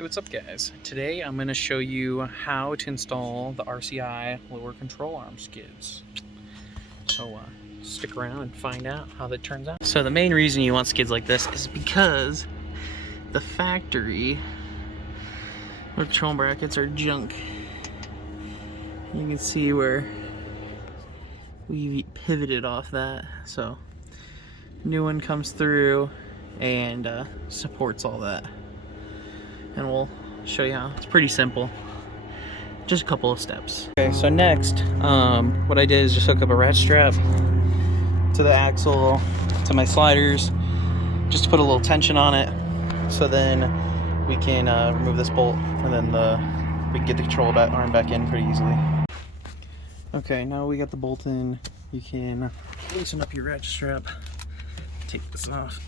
Hey, what's up guys? Today I'm going to show you how to install the RCI lower control arm skids. So stick around and find out how that turns out. So the main reason you want skids like this is because the factory control brackets are junk. You can see where we pivoted off that. So new one comes through and supports all that. And we'll show you how. It's pretty simple. Just a couple of steps. Okay, so next, what I did is just hook up a ratchet strap to the axle, to my sliders, just to put a little tension on it, so then we can remove this bolt, and then we can get the control arm back in pretty easily. Okay, now we got the bolt in. You can loosen up your ratchet strap, take this off.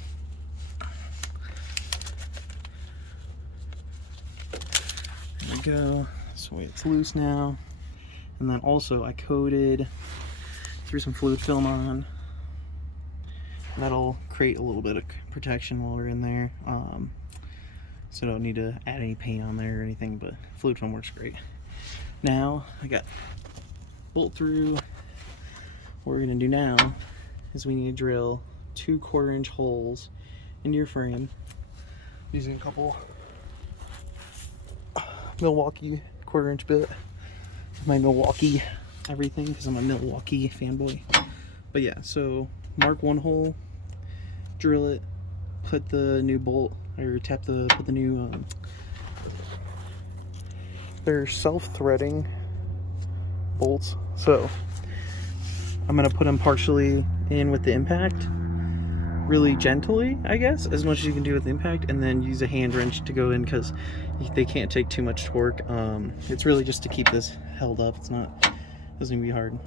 There we go. So it's loose now. And then also I threw some fluid film on. That'll create a little bit of protection while we're in there. So don't need to add any paint on there or anything, but fluid film works great. Now I got bolt through. What we're gonna do now is we need to drill 2 1/4-inch holes into your frame using a couple Milwaukee 1/4-inch bit. My Milwaukee everything, because I'm a Milwaukee fanboy. But yeah, so mark 1 hole, drill it, put the new bolt, or put the new they're self-threading bolts, so I'm gonna put them partially in with the impact, really gently, I guess, as much as you can do with the impact, and then use a hand wrench to go in, because they can't take too much torque. It's really just to keep this held up. It's not, doesn't even be hard.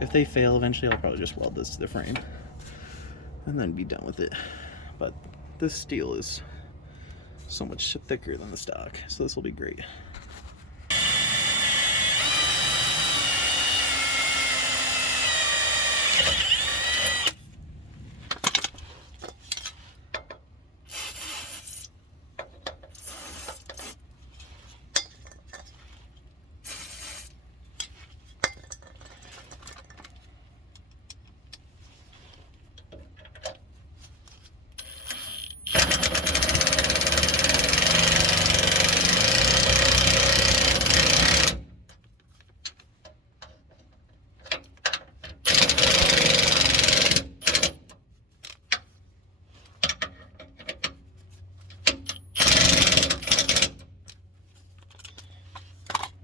If they fail eventually, I'll probably just weld this to the frame and then be done with it. But this steel is so much thicker than the stock, so this will be great.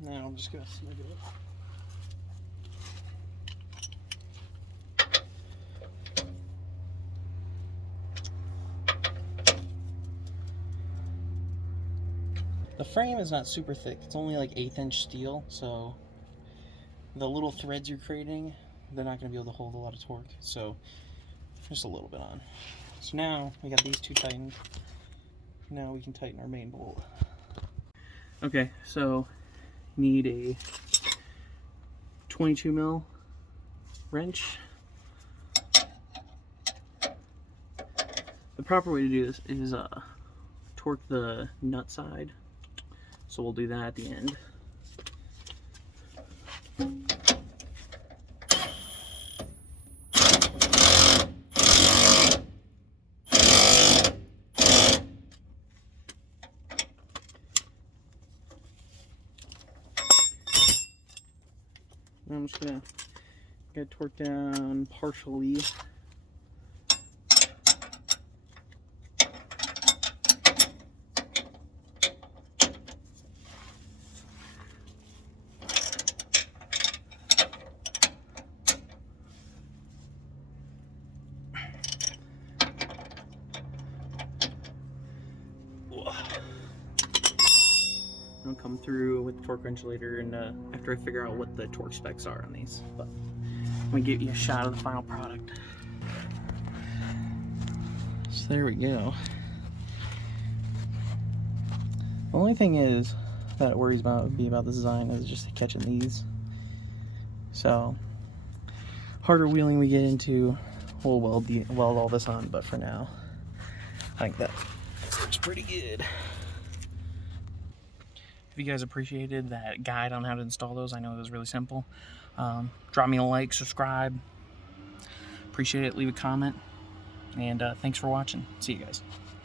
Now I'm just gonna snug it up. The frame is not super thick. It's only like 1/8-inch steel, so the little threads you're creating, they're not going to be able to hold a lot of torque. So just a little bit on. So now we got these 2 tightened. Now we can tighten our main bolt. Okay, so need a 22 mil wrench. The proper way to do this is torque the nut side. So we'll do that at the end. I'm just gonna get it torqued down partially. I'll come through with the torque wrench later, and after I figure out what the torque specs are on these. But let me give you a shot of the final product. So there we go. The only thing is that it worries about this design is just catching these. So harder wheeling we get into, we'll weld all this on, but for now I think that works pretty good. If you guys appreciated that guide on how to install those, I know it was really simple. Drop me a like, subscribe. Appreciate it. Leave a comment. And thanks for watching. See you guys.